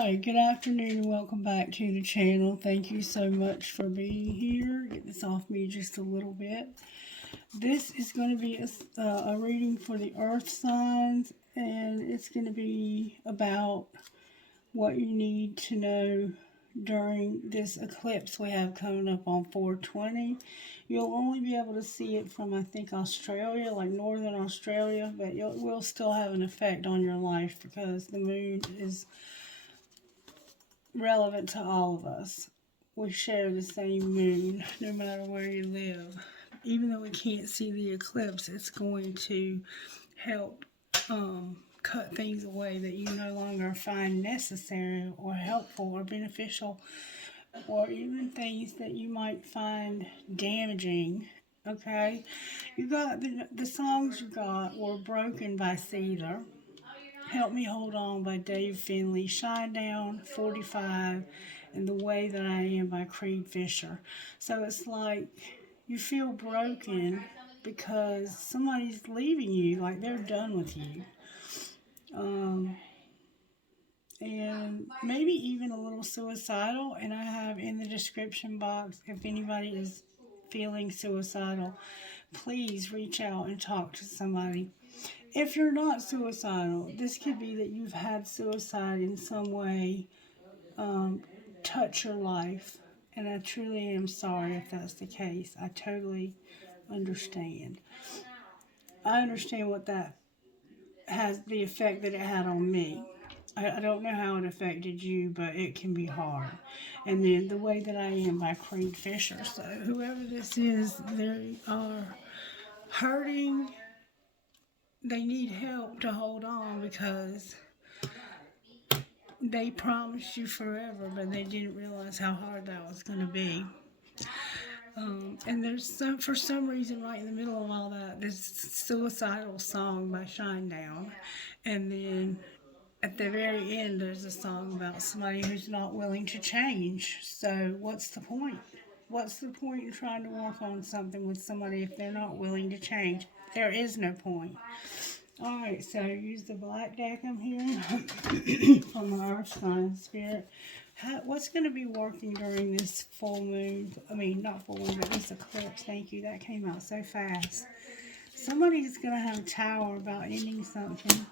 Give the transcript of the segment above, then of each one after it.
Alright, good afternoon and welcome back to the channel. Thank you so much for being here. Get this off me just a little bit. This is going to be a reading for the earth signs, and it's going to be about what you need to know during this eclipse we have coming up on 4/20. You'll only be able to see it from, I think, Australia, like northern Australia, but it will still have an effect on your life because the moon is relevant to all of us. We share the same moon no matter where you live. Even though we can't see the eclipse, it's going to help cut things away that you no longer find necessary or helpful or beneficial, or even things that you might find damaging. Okay, you got the songs you got were Broken by Cedar, Help Me Hold On by Dave Finley, Shine Down 45, and The Way That I Am by Creed Fisher. So it's like you feel broken because somebody's leaving you, like they're done with you. And maybe even a little suicidal. And I have in the description box, if anybody is feeling suicidal, please reach out and talk to somebody. If you're not suicidal, this could be that you've had suicide in some way touch your life. And I truly am sorry if that's the case. I totally understand. I understand what that has, the effect that it had on me. I don't know how it affected you, but it can be hard. And then The Way That I Am by Creed Fisher. So whoever this is, they are hurting. They need help to hold on because they promised you forever, but they didn't realize how hard that was going to be. And there's for some reason, right in the middle of all that, this suicidal song by Shine Down. And then at the very end, there's a song about somebody who's not willing to change. So what's the point? What's the point in trying to work on something with somebody if they're not willing to change? There is no point. Alright, so use the black deck I'm hearing from the Earth Sign Spirit. What's going to be working during this full moon? I mean, not full moon, but this eclipse. Thank you. That came out so fast. Somebody's going to have a tower about ending something.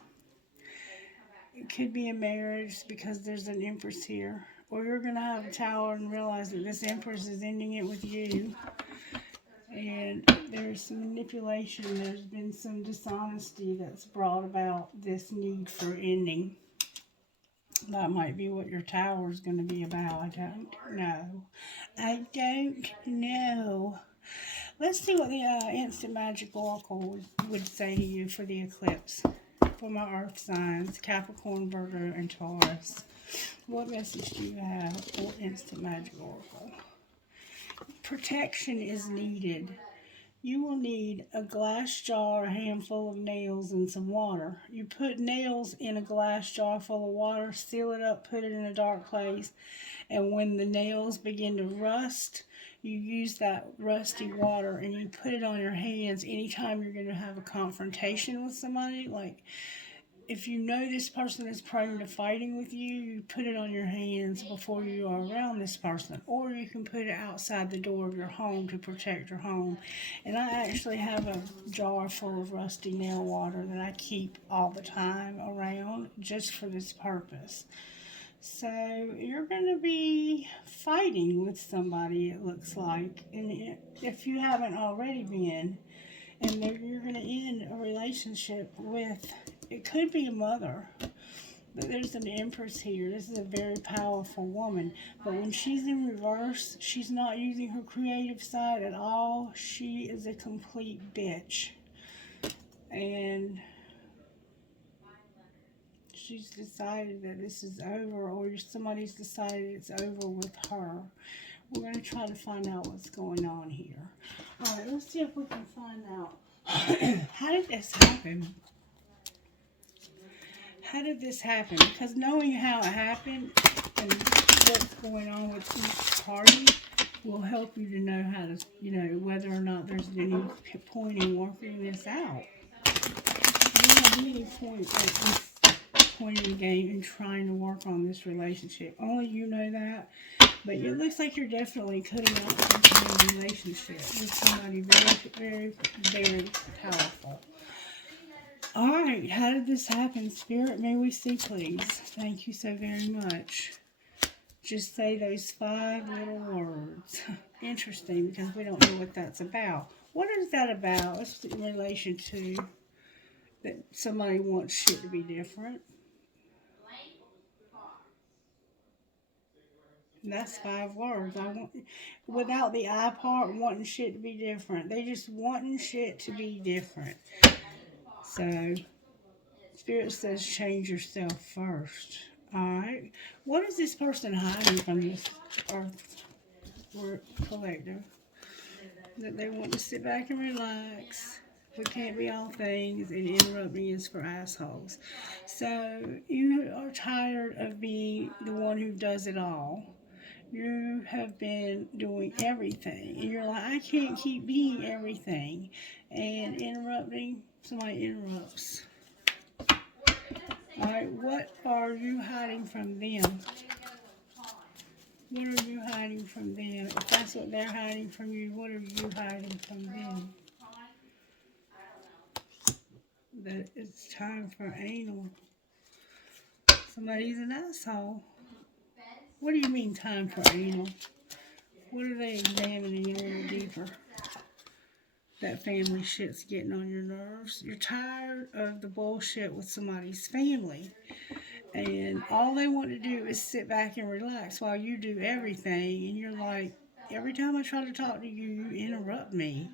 It could be a marriage because there's an Empress here. Or you're going to have a tower and realize that this Empress is ending it with you. And there's some manipulation. There's been some dishonesty that's brought about this need for ending. That might be what your tower is going to be about. I don't know. I don't know. Let's see what the Instant Magic Oracle would say to you for the eclipse. For my earth signs, Capricorn, Virgo, and Taurus. What message do you have for Instant Magic Oracle? Protection is needed. You will need a glass jar, a handful of nails, and some water. You put nails in a glass jar full of water, seal it up, put it in a dark place, and when the nails begin to rust, you use that rusty water and you put it on your hands anytime you're going to have a confrontation with somebody. Like, if you know this person is prone to fighting with you, you put it on your hands before you are around this person. Or you can put it outside the door of your home to protect your home. And I actually have a jar full of rusty nail water that I keep all the time around just for this purpose. So you're going to be fighting with somebody, it looks like. And if you haven't already been, and you're going to end a relationship with, it could be a mother, but there's an Empress here. This is a very powerful woman, but when she's in reverse, she's not using her creative side at all. She is a complete bitch, and she's decided that this is over, or somebody's decided it's over with her. We're going to try to find out what's going on here. Alright, let's see if we can find out. How did this happen? How did this happen? Because knowing how it happened and what's going on with each party will help you to know how to, whether or not there's any point in working this out. I don't have any point. point in the game and trying to work on this relationship. Only you know that. But it looks like you're definitely cutting out some kind of relationship with somebody very, very, very powerful. Alright, how did this happen? Spirit, may we see, please? Thank you so very much. Just say those 5 little words. Interesting, because we don't know what that's about. What is that about? It's in relation to that somebody wants shit to be different. And that's 5 words. Without the I part, wanting shit to be different. They just wanting shit to be different. So, Spirit says change yourself first. Alright. What is this person hiding from this Earth collective? That they want to sit back and relax. We can't be all things, and interrupting is for assholes. So, you are tired of being the one who does it all. You have been doing everything, and you're like, I can't keep being everything. And interrupting, somebody interrupts. Alright, what are you hiding from them? What are you hiding from them? If that's what they're hiding from you, what are you hiding from them? That it's time for anal. Somebody's an asshole. What do you mean time for anal? What are they examining a little deeper? That family shit's getting on your nerves. You're tired of the bullshit with somebody's family. And all they want to do is sit back and relax while you do everything. And you're like, every time I try to talk to you, you interrupt me.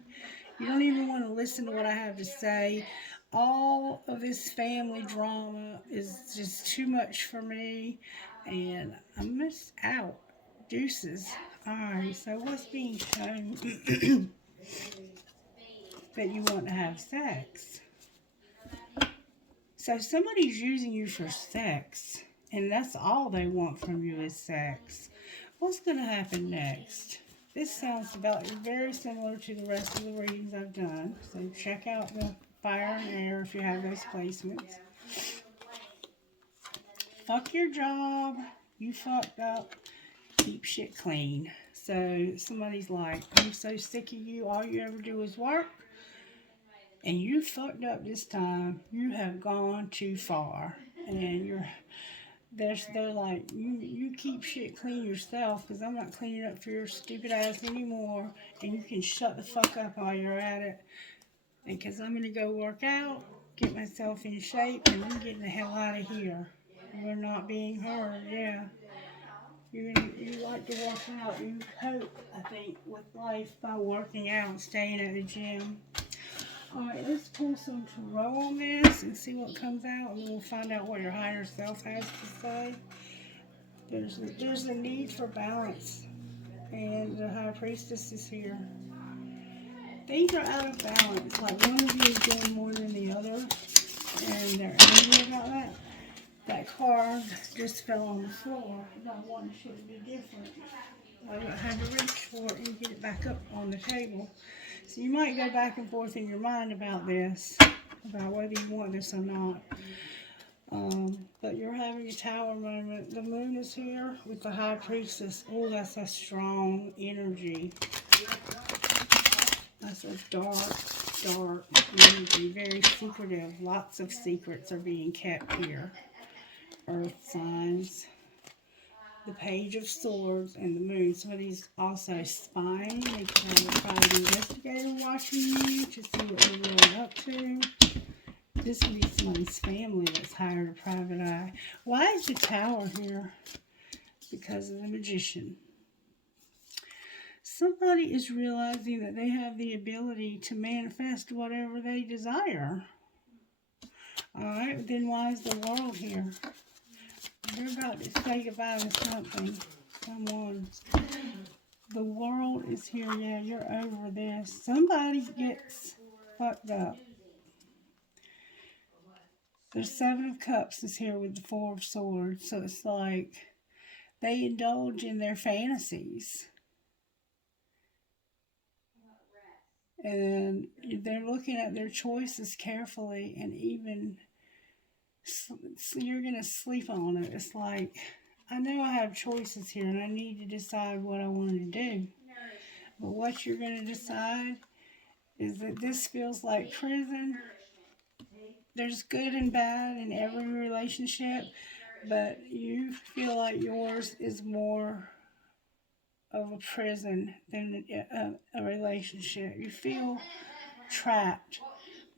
You don't even want to listen to what I have to say. All of this family drama is just too much for me. And I'm just out. Deuces. Alright, so what's being shown? That you want to have sex. So somebody's using you for sex, and that's all they want from you is sex. What's going to happen next? This sounds very similar to the rest of the readings I've done. So check out the fire and air if you have those placements. Fuck your job. You fucked up. Keep shit clean. So somebody's like, I'm so sick of you. All you ever do is work. And you fucked up this time. You have gone too far. And they're like, you keep shit clean yourself, because I'm not cleaning up for your stupid ass anymore. And you can shut the fuck up while you're at it. And because I'm going to go work out, get myself in shape, and I'm getting the hell out of here. You're not being heard, yeah. You like to work out. You cope, I think, with life by working out and staying at the gym. Alright, let's pull some tarot on this and see what comes out, and then we'll find out what your higher self has to say. There's a need for balance, and the High Priestess is here. Things are out of balance, like one of you is doing more than the other, and they're angry about that. That card just fell on the floor. Not wanting shit to be different. I had to reach for it and get it back up on the table. So you might go back and forth in your mind about this, about whether you want this or not. But you're having a Tower moment. The moon is here with the High Priestess. Oh, that's a strong energy. That's a dark energy. Very secretive. Lots of secrets are being kept here. Earth signs. The Page of Swords and the Moon. Somebody's also spying. They can have a private investigator watching you to see what you're really up to. This can be somebody's family that's hired a private eye. Why is the Tower here? Because of the Magician. Somebody is realizing that they have the ability to manifest whatever they desire. Alright, then why is the World here? They're about to say goodbye to something. Someone. The World is here. Yeah, you're over this. Somebody gets fucked up. The 7 of Cups is here with the 4 of Swords. So it's like they indulge in their fantasies. And they're looking at their choices carefully, and even you're going to sleep on it. It's like, I know I have choices here and I need to decide what I want to do. But what you're going to decide is that this feels like prison. There's good and bad in every relationship, but you feel like yours is more of a prison than a relationship. You feel trapped,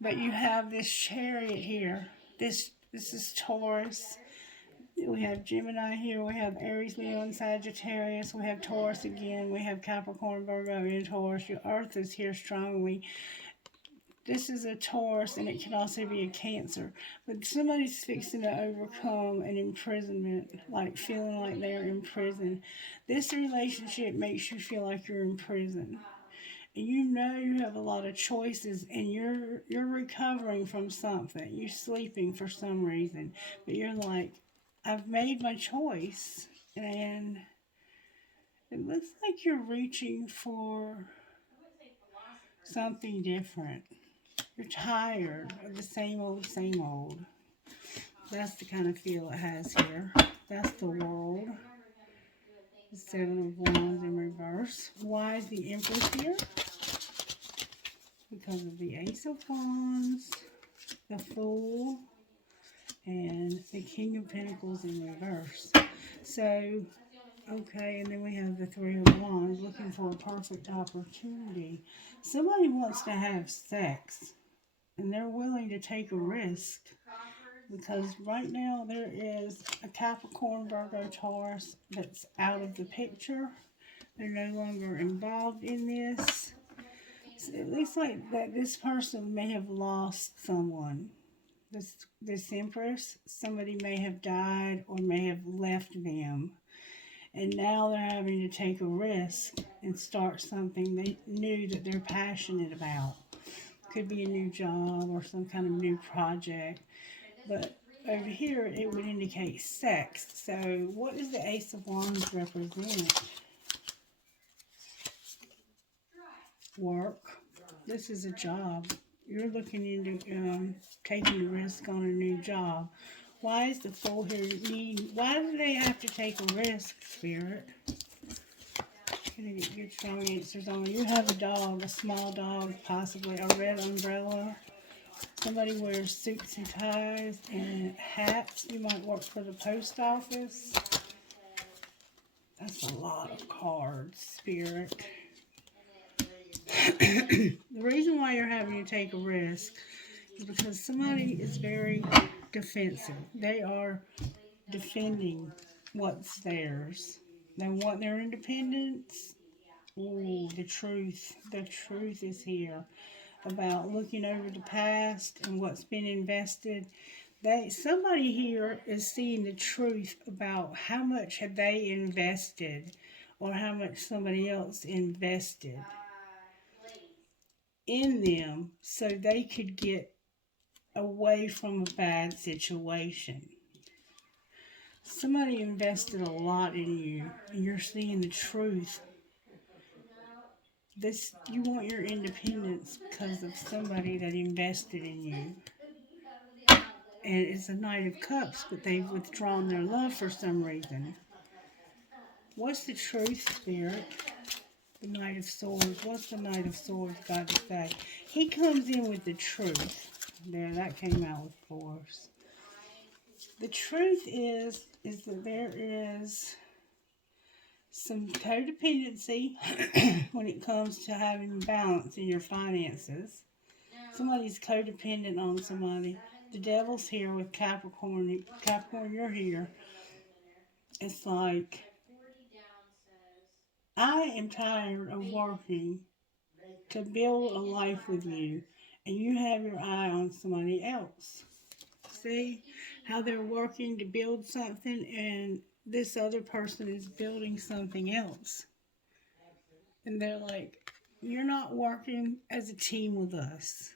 but you have this chariot here. This is Taurus. We have Gemini here. We have Aries, Leo, and Sagittarius. We have Taurus again. We have Capricorn, Virgo, and Taurus. Your Earth is here strongly. This is a Taurus, and it can also be a Cancer. But somebody's fixing to overcome an imprisonment, like feeling like they're in prison. This relationship makes you feel like you're in prison. And you know you have a lot of choices, and you're recovering from something. You're sleeping for some reason. But you're like, I've made my choice. And it looks like you're reaching for something different. You're tired of the same old, same old. That's the kind of feel it has here. That's the World. The Seven of Wands in reverse. Why is the Empress here? Because of the Ace of Wands, the Fool, and the King of Pentacles in reverse. So, okay, and then we have the Three of Wands, looking for a perfect opportunity. Somebody wants to have sex, and they're willing to take a risk, because right now there is a Capricorn, Virgo, Taurus that's out of the picture. They're no longer involved in this. So it looks like that this person may have lost someone. This Empress, somebody may have died or may have left them. And now they're having to take a risk and start something they knew that they're passionate about. Could be a new job or some kind of new project. But over here, it would indicate sex. So what does the Ace of Wands represent? Work. This is a job. You're looking into taking a risk on a new job. Why is the Fool here? Why do they have to take a risk, Spirit? Gonna get good strong answers on. You have a dog, a small dog, possibly a red umbrella. Somebody wears suits and ties and hats. You might work for the post office. That's a lot of cards, Spirit. The reason why you're having to take a risk is because somebody is very defensive. They are defending what's theirs. They want their independence. Ooh, the truth. The truth is here about looking over the past and what's been invested. Somebody here is seeing the truth about how much have they invested or how much somebody else invested in them so they could get away from a bad situation. Somebody invested a lot in you, and you're seeing the truth. You want your independence because of somebody that invested in you. And it's a Knight of Cups, but they've withdrawn their love for some reason. What's the truth, Spirit? The Knight of Swords. What's the Knight of Swords got to say? He comes in with the truth. There, that came out with force. The truth is that there is some codependency when it comes to having balance in your finances. Somebody's codependent on somebody. The Devil's here with Capricorn. Capricorn, you're here. It's like, I am tired of working to build a life with you, and you have your eye on somebody else. See how they're working to build something, and this other person is building something else. And they're like, you're not working as a team with us.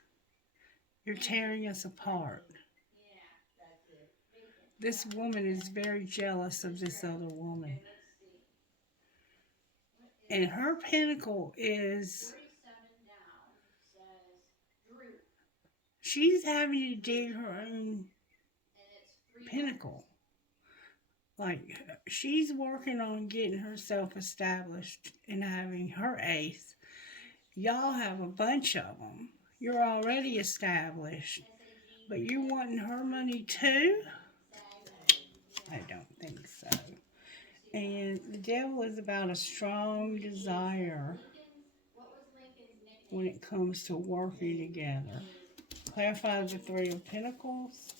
You're tearing us apart. This woman is very jealous of this other woman. And her pinnacle is, she's having to dig her own pentacle. Like, she's working on getting herself established and having her ace. Y'all have a bunch of them. You're already established, but you're wanting her money too? I don't think so. And the devil is about a strong desire when it comes to working together. Clarify the Three of Pentacles.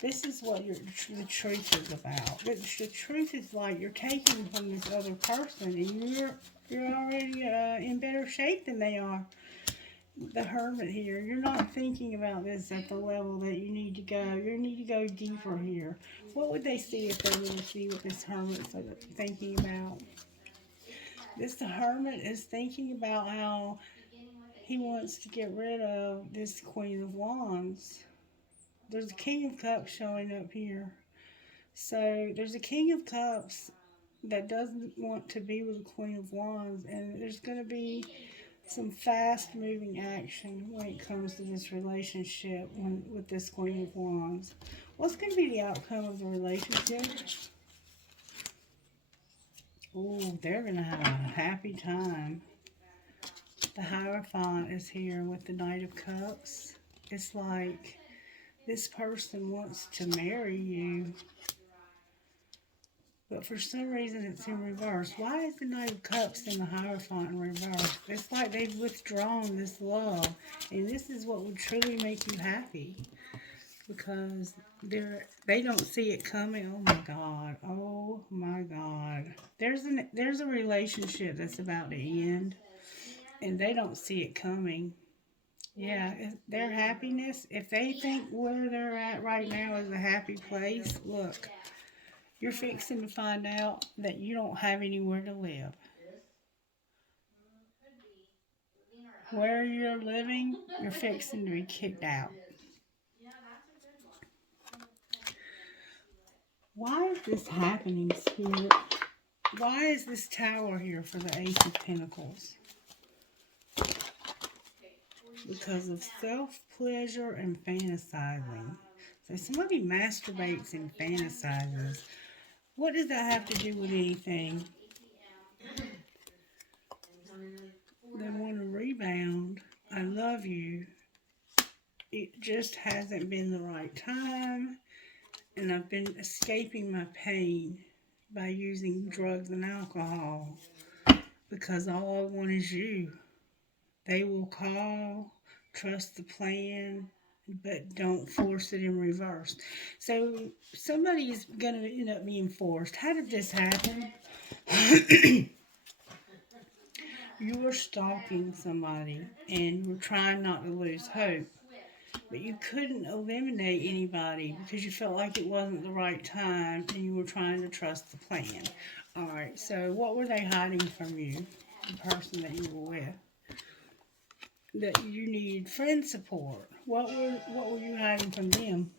This is what the truth is about. The truth is like you're taking from this other person, and you're already in better shape than they are. The Hermit here, you're not thinking about this at the level that you need to go. You need to go deeper here. What would they see if they were to see what this Hermit's thinking about? The Hermit is thinking about how he wants to get rid of this Queen of Wands. There's a King of Cups showing up here. So there's a King of Cups that doesn't want to be with the Queen of Wands, and there's going to be some fast moving action when it comes to this relationship with this Queen of Wands. What's going to be the outcome of the relationship? Oh, they're going to have a happy time. The Hierophant is here with the Knight of Cups. It's like this person wants to marry you, but for some reason it's in reverse. Why is the Knight of Cups and the Hierophant in reverse? It's like they've withdrawn this love, and this is what would truly make you happy, because they don't see it coming. Oh my God! Oh my God! There's a relationship that's about to end, and they don't see it coming. Yeah, their happiness. If they think where they're at right now is a happy place, look. You're fixing to find out that you don't have anywhere to live. Where you're living, you're fixing to be kicked out. Why is this happening, Spirit? Why is this Tower here for the Ace of Pentacles? Because of self-pleasure and fantasizing. So somebody masturbates and fantasizes. What does that have to do with anything? They want to rebound. I love you. It just hasn't been the right time. And I've been escaping my pain by using drugs and alcohol. Because all I want is you. They will call, trust the plan, but don't force it in reverse. So somebody's going to end up being forced. How did this happen? You were stalking somebody and you were trying not to lose hope, but you couldn't eliminate anybody because you felt like it wasn't the right time and you were trying to trust the plan. All right, so what were they hiding from you, the person that you were with? That you needed friend support. What were you hiding from them?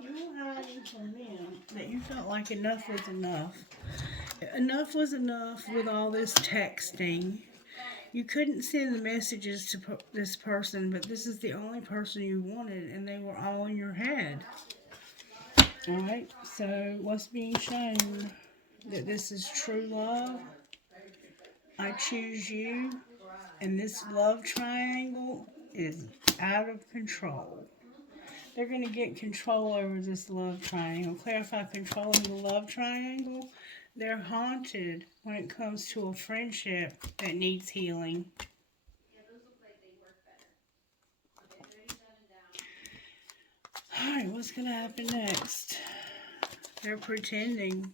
You were hiding from them that you felt like enough was enough. Enough was enough with all this texting. You couldn't send the messages to this person, but this is the only person you wanted, and they were all in your head. All right, so what's being shown? That this is true love. I choose you, and this love triangle is out of control. They're going to get control over this love triangle. Clarify controlling the love triangle. They're haunted when it comes to a friendship that needs healing. Alright, what's going to happen next? They're pretending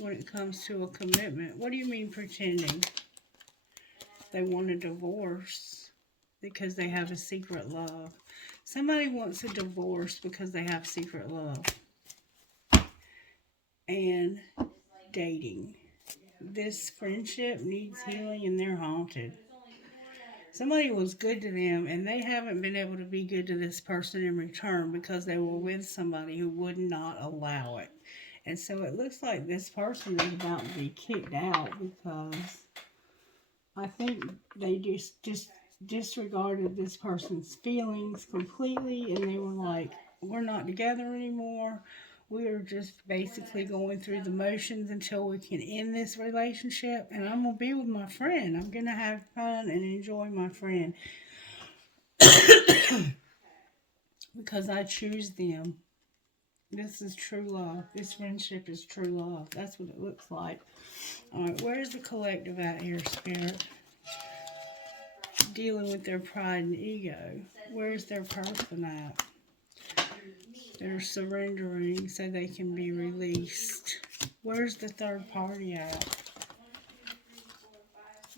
when it comes to a commitment. What do you mean pretending? They want a divorce because they have a secret love. Somebody wants a divorce because they have secret love. And dating. This friendship needs healing and they're haunted. Somebody was good to them and they haven't been able to be good to this person in return because they were with somebody who would not allow it. And so it looks like this person is about to be kicked out because I think they just disregarded this person's feelings completely, and they were like, we're not together anymore. We are just basically going through the motions until we can end this relationship, and I'm going to be with my friend. I'm going to have fun and enjoy my friend because I choose them. This is true love. This friendship is true love. That's what it looks like. All right, where's the collective at here, Spirit? Dealing with their pride and ego. Where's their person at? They're surrendering so they can be released. Where's the third party at?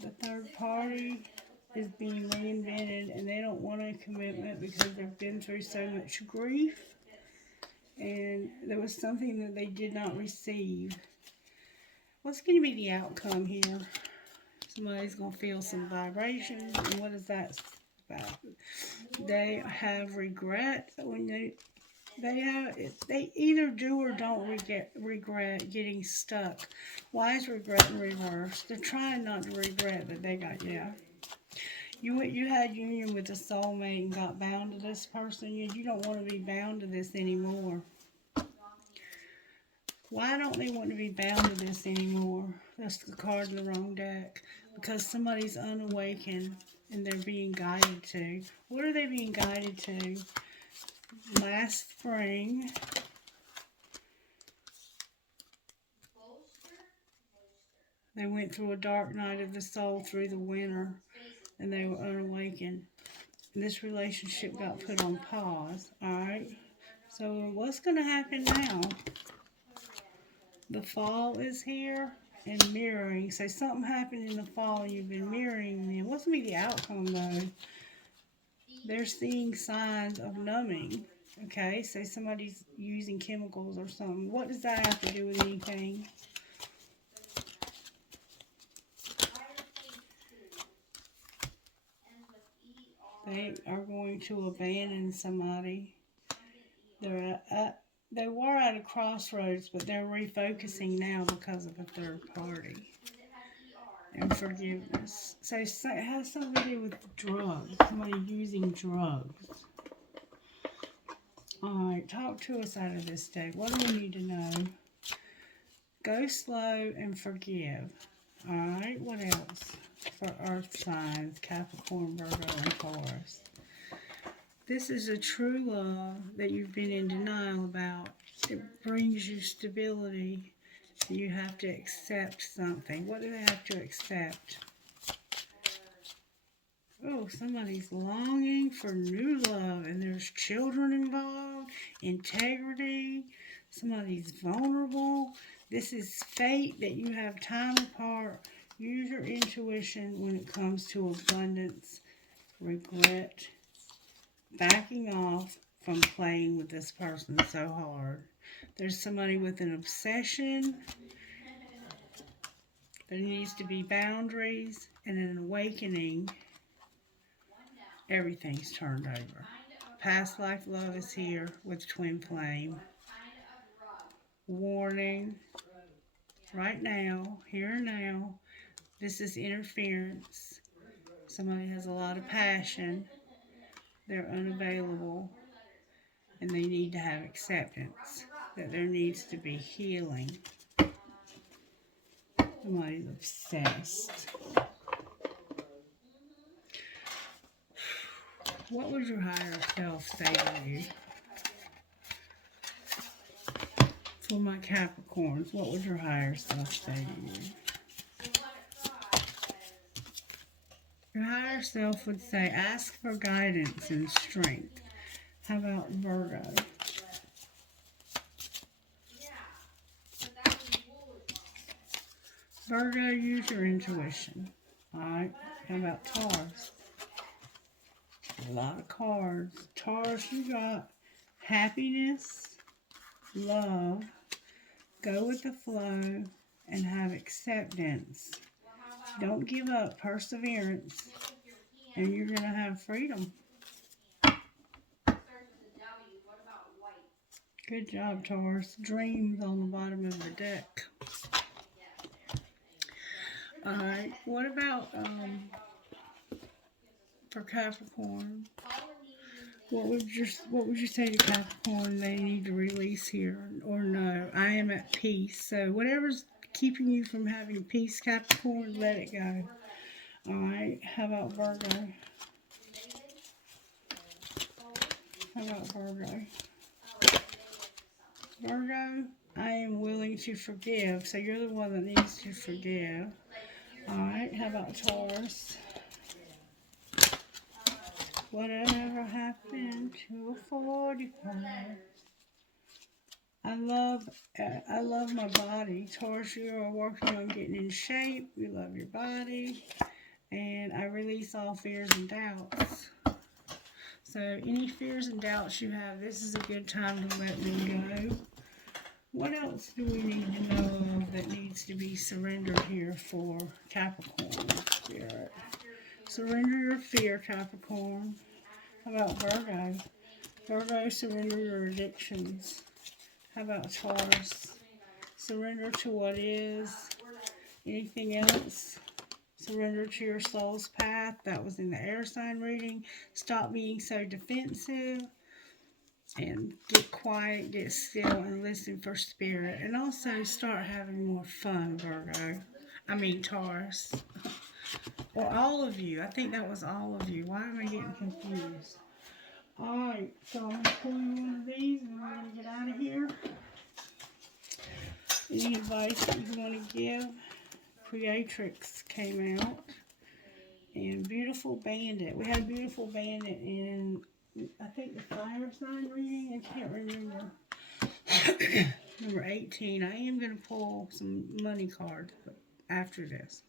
The third party is being reinvented, and they don't want a commitment because they've been through so much grief, and there was something that they did not receive. What's going to be the outcome here? Somebody's going to feel some vibration, and what is that about? They have regret when they either do or don't regret getting stuck. Why is regret in reverse? They're trying not to regret that they got, You had union with a soulmate and got bound to this person. You don't want to be bound to this anymore. Why don't they want to be bound to this anymore? That's the card in the wrong deck. Because somebody's unawakened and they're being guided to. What are they being guided to? Last spring, they went through a dark night of the soul through the winter, and they were unawakened. And this relationship got put on pause. Alright, so what's going to happen now? The fall is here, and mirroring. So something happened in the fall, and you've been mirroring them. What's going to be the outcome, though? They're seeing signs of numbing. Okay, say somebody's using chemicals or something. What does that have to do with anything? They are going to abandon somebody. They were at a crossroads, but they're refocusing now because of a third party. And forgiveness. So it has something to do with drugs. Somebody using drugs. Alright, talk to us out of this deck. What do we need to know? Go slow and forgive. Alright, what else? For earth signs, Capricorn, Virgo, and Taurus. This is a true love that you've been in denial about. It brings you stability. You have to accept something. What do they have to accept? Oh, somebody's longing for new love, and there's children involved, integrity, somebody's vulnerable. This is fate that you have time apart. Use your intuition when it comes to abundance, regret, backing off from playing with this person so hard. There's somebody with an obsession. There needs to be boundaries and an awakening. Everything's turned over. Past life love is here with twin flame. Warning. Right now, here and now, this is interference. Somebody has a lot of passion. They're unavailable. And they need to have acceptance. That there needs to be healing. Somebody's obsessed. What would your higher self say to you? For my Capricorns, what would your higher self say to you? Your higher self would say, ask for guidance and strength. How about Virgo? Virgo, use your intuition. Alright, how about Taurus? A lot of cards. Taurus, you got happiness, love, go with the flow, and have acceptance. Don't give up, perseverance, and you're going to have freedom. Good job, Taurus. Dreams on the bottom of the deck. Alright, what about for Capricorn. What would you say to Capricorn they need to release here? Or no, I am at peace. So whatever's keeping you from having peace, Capricorn, let it go. Alright, how about Virgo? How about Virgo? Virgo, I am willing to forgive. So you're the one that needs to forgive. Alright, how about Taurus? Whatever happened to a 45? I love my body. Taurus, you are working on getting in shape. You love your body. And I release all fears and doubts. So any fears and doubts you have, this is a good time to let them go. What else do we need to know of that needs to be surrendered here for Capricorn Spirit? Surrender your fear, Capricorn. How about Virgo? Virgo, surrender your addictions. How about Taurus? Surrender to what is. Anything else? Surrender to your soul's path. That was in the air sign reading. Stop being so defensive. And get quiet, get still, and listen for spirit. And also start having more fun, Taurus. Or all of you. I think that was all of you. Why am I getting confused? Alright, so I'm going to pull you one of these and we're going to get out of here. Any advice that you want to give? Creatrix came out. And Beautiful Bandit. We had Beautiful Bandit in, I think, the fire sign reading. I can't remember. Number 18. I am going to pull some money cards after this.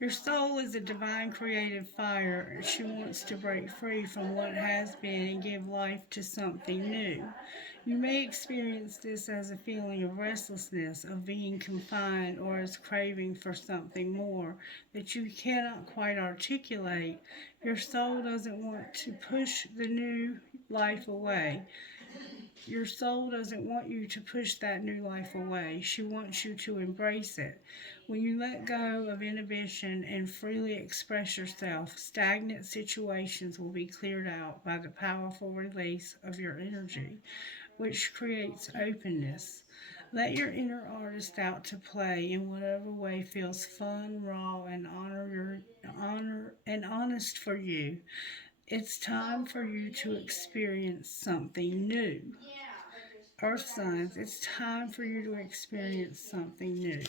Your soul is a divine creative fire. She wants to break free from what has been and give life to something new. You may experience this as a feeling of restlessness, of being confined, or as craving for something more that you cannot quite articulate. Your soul doesn't want to push the new life away. Your soul doesn't want you to push that new life away. She wants you to embrace it. When you let go of inhibition and freely express yourself, stagnant situations will be cleared out by the powerful release of your energy, which creates openness. Let your inner artist out to play in whatever way feels fun, raw, and honest for you. It's time for you to experience something new. Earth signs, it's time for you to experience something new.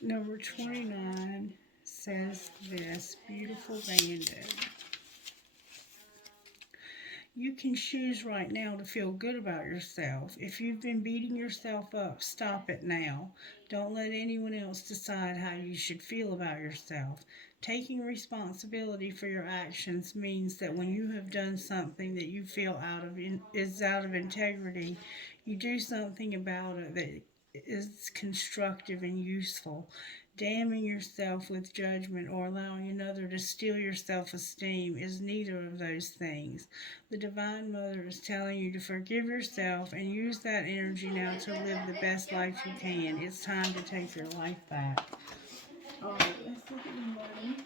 Number 29 says this, Beautiful Bandit. You can choose right now to feel good about yourself. If you've been beating yourself up, stop it now. Don't let anyone else decide how you should feel about yourself. Taking responsibility for your actions means that when you have done something that you feel is out of integrity, you do something about it that is constructive and useful. Damning yourself with judgment or allowing another to steal your self-esteem is neither of those things. The Divine Mother is telling you to forgive yourself and use that energy now to live the best life you can. It's time to take your life back. Alright, let's look at the money.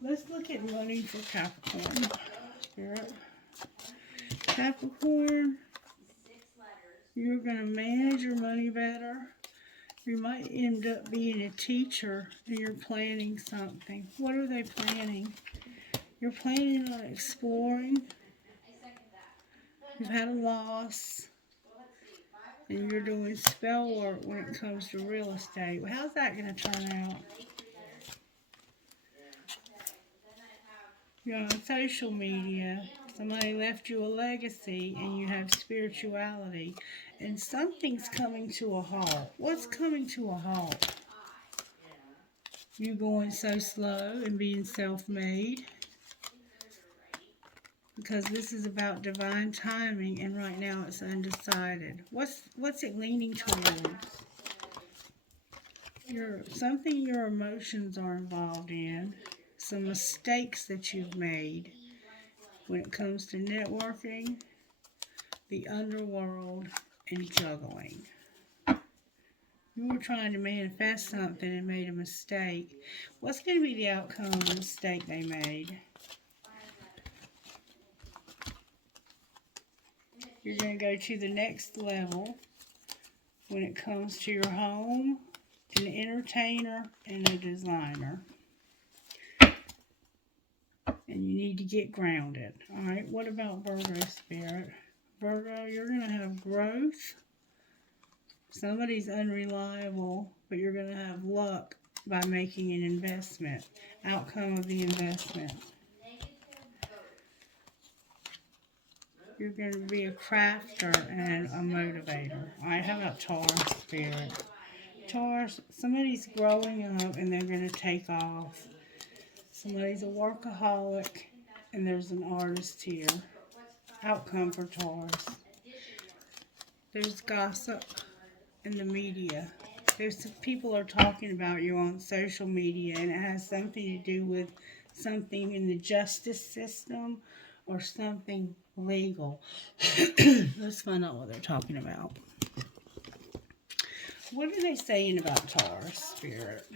Let's look at money for Capricorn. Spirit. Capricorn, you're going to manage your money better. You might end up being a teacher and you're planning something. What are they planning? You're planning on exploring. You've had a loss. And you're doing spell work when it comes to real estate. How's that going to turn out? You're on social media. Somebody left you a legacy and you have spirituality. And something's coming to a halt. What's coming to a halt? You going so slow and being self-made. Because this is about divine timing and right now it's undecided. What's it leaning towards? Something your emotions are involved in. Some mistakes that you've made when it comes to networking, the underworld, and juggling. You were trying to manifest something and made a mistake. What's going to be the outcome of the mistake they made? You're going to go to the next level when it comes to your home, an entertainer, and a designer. And you need to get grounded. Alright, what about Virgo Spirit? Virgo, you're going to have growth. Somebody's unreliable, but you're going to have luck by making an investment. Outcome of the investment. You're going to be a crafter and a motivator. Alright, how about Taurus Spirit? Taurus, somebody's growing up and they're going to take off. Somebody's a workaholic and there's an artist here. Outcome for Taurus. There's gossip in the media. There's people are talking about you on social media, and it has something to do with something in the justice system or something legal. Let's find out what they're talking about. What are they saying about Taurus Spirit?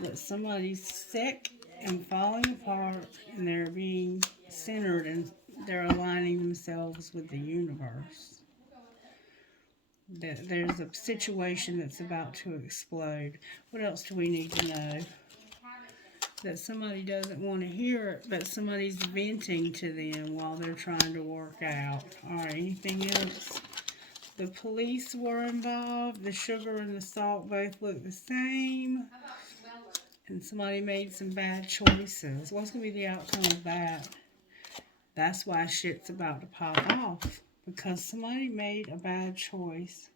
That somebody's sick and falling apart and they're being centered and they're aligning themselves with the universe. That there's a situation that's about to explode. What else do we need to know? That somebody doesn't want to hear it, but somebody's venting to them while they're trying to work out. Alright, anything else? The police were involved. The sugar and the salt both look the same. And somebody made some bad choices. What's going to be the outcome of that? That's why shit's about to pop off. Because somebody made a bad choice.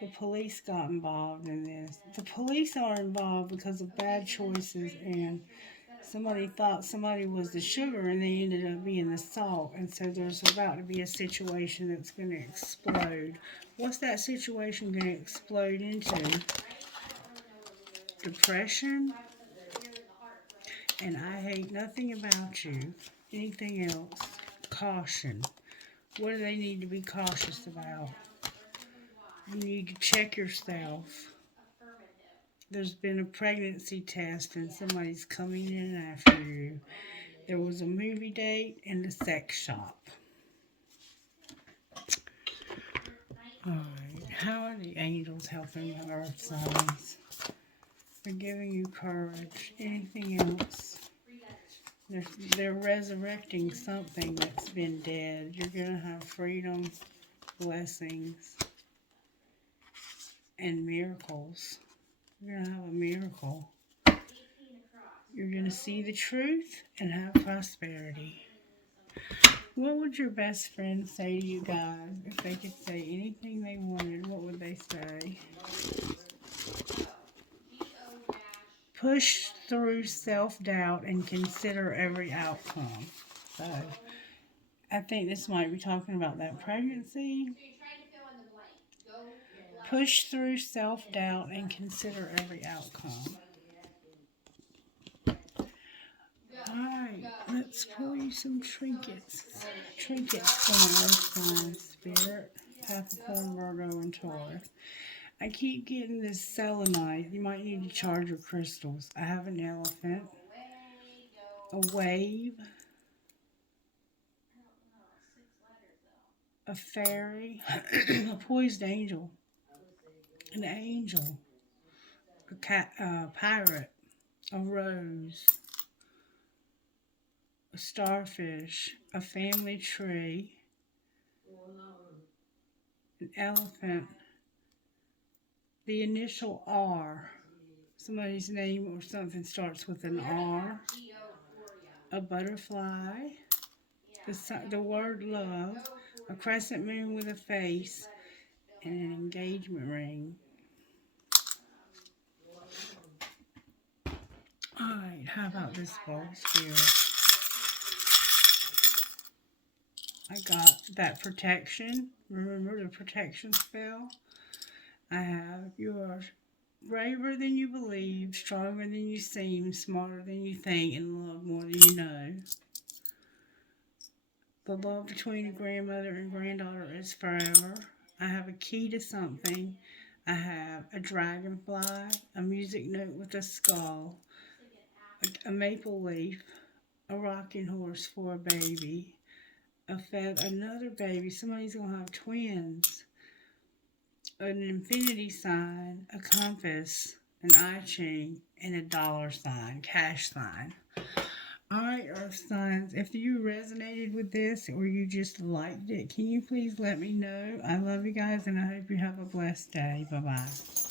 The police got involved in this. The police are involved because of bad choices, and somebody thought somebody was the sugar and they ended up being the salt. And so there's about to be a situation that's going to explode. What's that situation going to explode into? Depression? And I hate nothing about you. Anything else? Caution. What do they need to be cautious about? You need to check yourself. There's been a pregnancy test and somebody's coming in after you. There was a movie date and a sex shop. Alright, how are the angels helping the earth signs? They're giving you courage. Anything else? They're resurrecting something that's been dead. You're going to have freedom, blessings, and miracles. You're going to have a miracle. You're going to see the truth and have prosperity. What would your best friend say to you guys? If they could say anything they wanted, what would they say? Push through self-doubt and consider every outcome. So, I think this might be talking about that pregnancy. Push through self-doubt and consider every outcome. Alright, let's pull you some trinkets. Trinkets for my earth sign spirit. Capricorn, Virgo, and Taurus. I keep getting this selenite. You might need to charge your crystals. I have an elephant. A wave. A fairy. A poised angel. An angel. A pirate. A rose. A starfish. A family tree. An elephant. The initial R. Somebody's name or something starts with an R. A butterfly. The word love. A crescent moon with a face. And an engagement ring. Alright, how about this bowl spirit? I got that protection. Remember the protection spell? I have, you are braver than you believe, stronger than you seem, smarter than you think, and love more than you know. The love between a grandmother and granddaughter is forever. I have a key to something. I have a dragonfly, a music note with a skull, a maple leaf, a rocking horse for a baby, another baby. Somebody's going to have twins, an infinity sign, a compass, an eye chain, and a dollar sign, cash sign. Alright, Earth signs, if you resonated with this or you just liked it, can you please let me know? I love you guys and I hope you have a blessed day. Bye bye.